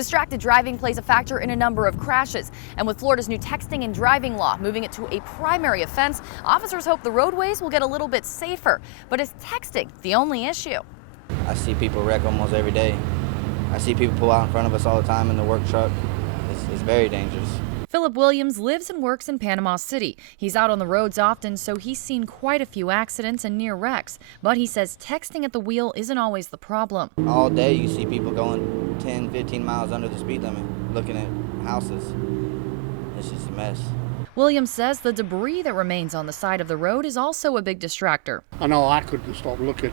Distracted driving plays a factor in a number of crashes, and with Florida's new texting and driving law moving it to a primary offense, officers hope the roadways will get a little bit safer. But is texting the only issue? I see people wreck almost every day. I see people pull out in front of us all the time in the work truck. It's very dangerous. Philip Williams lives and works in Panama City. He's out on the roads often, so he's seen quite a few accidents and near wrecks. But he says texting at the wheel isn't always the problem. All day you see people going 10, 15 miles under the speed limit, looking at houses. It's just a mess. Williams says the debris that remains on the side of the road is also a big distractor. I know I couldn't stop looking.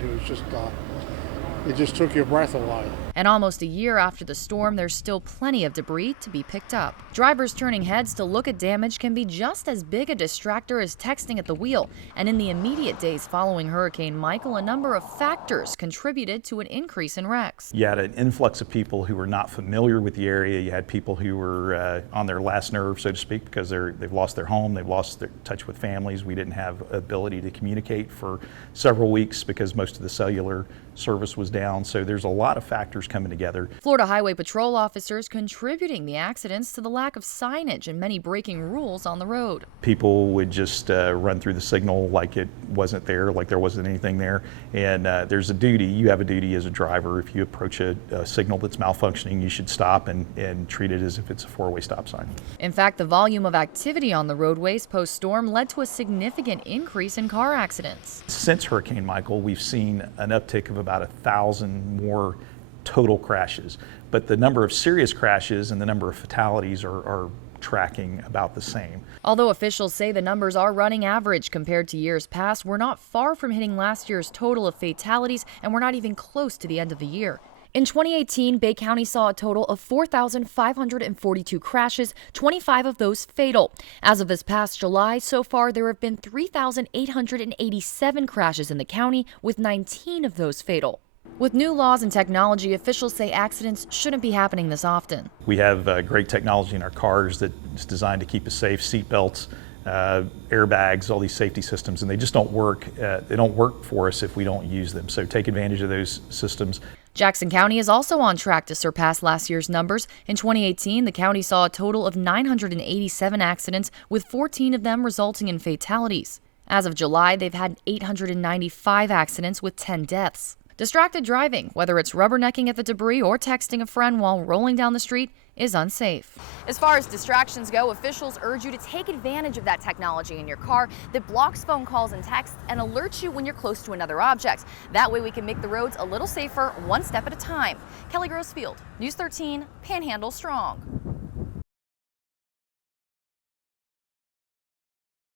It just took your breath away. And almost a year after the storm, there's still plenty of debris to be picked up. Drivers turning heads to look at damage can be just as big a distractor as texting at the wheel. And in the immediate days following Hurricane Michael, a number of factors contributed to an increase in wrecks. You had an influx of people who were not familiar with the area. You had people who were on their last nerve, so to speak, because they've lost their home, they've lost their touch with families. We didn't have ability to communicate for several weeks because most of the cellular service was down. So there's a lot of factors coming together. Florida Highway Patrol officers contributing the accidents to the lack of signage and many breaking rules on the road. People would just run through the signal like it wasn't there, like there wasn't anything there. And there's a duty, you have a duty as a driver. If you approach a signal that's malfunctioning, you should stop and treat it as if it's a four-way stop sign. In fact, the volume of activity on the roadways post-storm led to a significant increase in car accidents. Since Hurricane Michael, we've seen an uptick of about 1,000 more total crashes, but the number of serious crashes and the number of fatalities are tracking about the same. Although officials say the numbers are running average compared to years past, we're not far from hitting last year's total of fatalities, and we're not even close to the end of the year. In 2018, Bay County saw a total of 4,542 crashes, 25 of those fatal. As of this past July, so far there have been 3,887 crashes in the county, with 19 of those fatal. With new laws and technology, officials say accidents shouldn't be happening this often. We have great technology in our cars that's designed to keep us safe, seat belts, airbags, all these safety systems, and they just don't work. They don't work for us if we don't use them. So take advantage of those systems. Jackson County is also on track to surpass last year's numbers. In 2018, the county saw a total of 987 accidents, with 14 of them resulting in fatalities. As of July, they've had 895 accidents with 10 deaths. Distracted driving, whether it's rubbernecking at the debris or texting a friend while rolling down the street, is unsafe. As far as distractions go, officials urge you to take advantage of that technology in your car that blocks phone calls and texts and alerts you when you're close to another object. That way we can make the roads a little safer, one step at a time. Kelly Grossfield, News 13, Panhandle Strong.